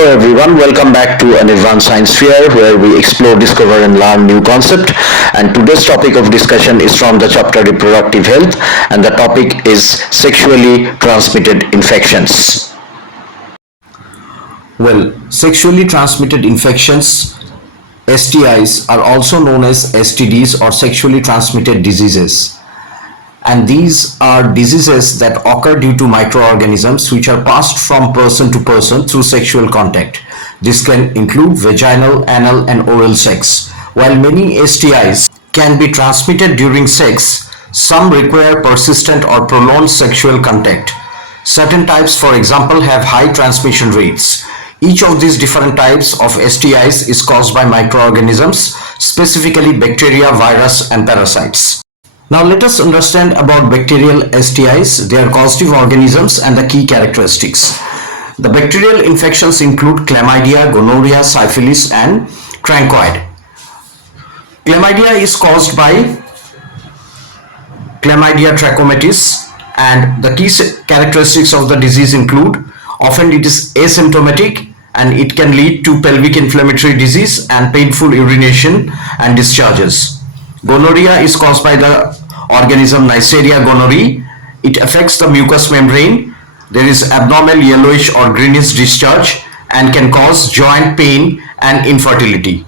Hello everyone, welcome back to an advanced science fair where we explore, discover and learn new concept. And today's topic of discussion is from the chapter Reproductive Health, and the topic is sexually transmitted infections. Well, sexually transmitted infections, STIs, are also known as STDs or sexually transmitted diseases. And these are diseases that occur due to microorganisms which are passed from person to person through sexual contact. This can include vaginal, anal and oral sex. While many STIs can be transmitted during sex, some require persistent or prolonged sexual contact. Certain types, for example, have high transmission rates. Each of these different types of STIs is caused by microorganisms, specifically bacteria, virus and parasites. Now let us understand about bacterial STIs, their causative organisms and the key characteristics. The bacterial infections include chlamydia, gonorrhea, syphilis and chancroid. Chlamydia is caused by Chlamydia trachomatis, and the key characteristics of the disease include often it is asymptomatic and it can lead to pelvic inflammatory disease and painful urination and discharges. Gonorrhea is caused by the organism Neisseria gonorrhoeae. It affects the mucous membrane. There is abnormal yellowish or greenish discharge and can cause joint pain and infertility.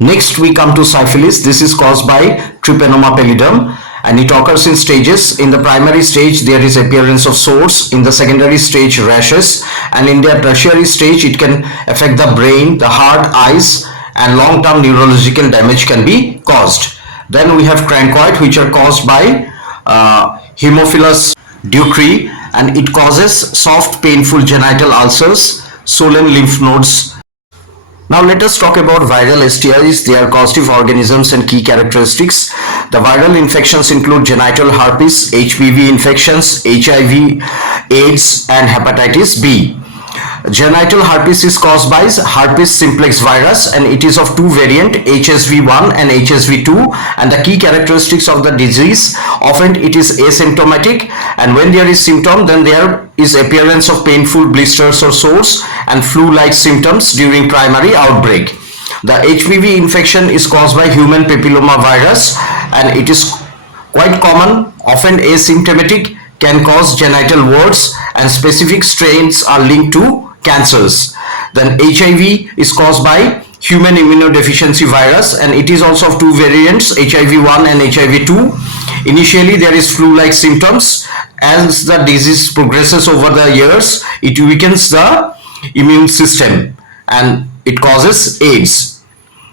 Next we come to syphilis. This is caused by Trypanoma pallidum and it occurs in stages. In the primary stage there is appearance of sores, in the secondary stage rashes, and in the tertiary stage it can affect the brain, the heart, eyes, and long-term neurological damage can be caused. Then we have chancroid, which are caused by Haemophilus ducreyi, and it causes soft painful genital ulcers, swollen lymph nodes. Now let us talk about viral STIs, their causative organisms and key characteristics. The viral infections include genital herpes, HPV infections, HIV, AIDS and hepatitis B. Genital herpes is caused by herpes simplex virus and it is of two variants, HSV1 and HSV2, and the key characteristics of the disease, often it is asymptomatic, and when there is symptom then there is appearance of painful blisters or sores and flu-like symptoms during primary outbreak. The HPV infection is caused by human papilloma virus and it is quite common, often asymptomatic, can cause genital warts, and specific strains are linked to cancers. Then HIV is caused by human immunodeficiency virus and it is also of two variants, HIV1 and HIV2. Initially there is flu-like symptoms. As the disease progresses over the years, it weakens the immune system and it causes AIDS,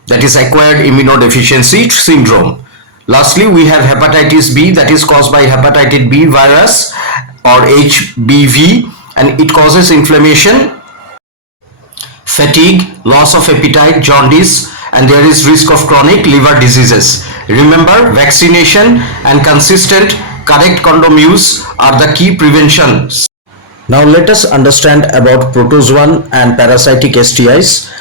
that is acquired immunodeficiency syndrome. Lastly, we have hepatitis B, that is caused by hepatitis B virus or HBV, and it causes inflammation, fatigue, loss of appetite, jaundice, and there is risk of chronic liver diseases. Remember, vaccination and consistent correct condom use are the key preventions. Now let us understand about protozoan and parasitic STIs.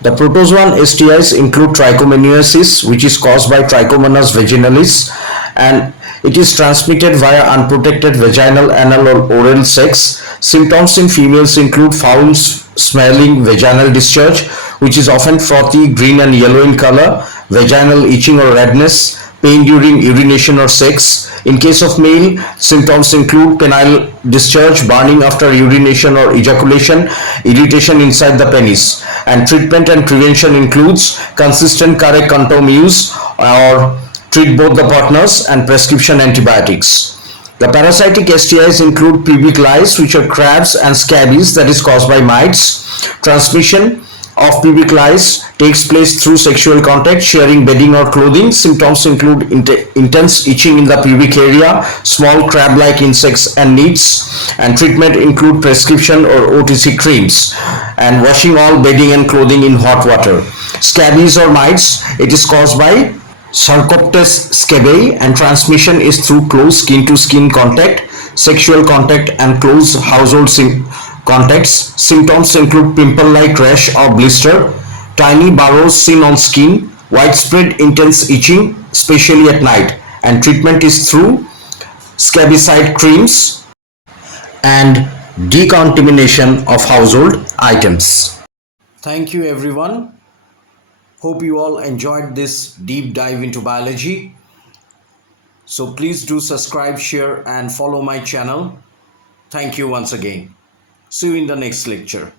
The protozoan STIs include trichomoniasis, which is caused by Trichomonas vaginalis, and it is transmitted via unprotected vaginal, anal or oral sex. Symptoms in females include foul smelling vaginal discharge, which is often frothy, green and yellow in color, vaginal itching or redness, pain during urination or sex. In case of male, symptoms include penile discharge, burning after urination or ejaculation, irritation inside the penis. And treatment and prevention includes consistent correct condom use or treat both the partners, and prescription antibiotics. The parasitic STIs include pubic lice, which are crabs, and scabies, that is caused by mites. Transmission of pubic lice takes place through sexual contact, sharing bedding or clothing. Symptoms include intense itching in the pubic area, small crab-like insects and nits, and treatment include prescription or OTC creams and washing all bedding and clothing in hot water. Scabies or mites, it is caused by Sarcoptes scabiei and transmission is through close skin-to-skin contact, sexual contact and close household contacts. Symptoms include pimple-like rash or blister, tiny burrows seen on skin, widespread intense itching, especially at night, and treatment is through scabicide creams and decontamination of household items. Thank you everyone. Hope you all enjoyed this deep dive into biology. So please do subscribe, share and follow my channel. Thank you once again. See you in the next lecture.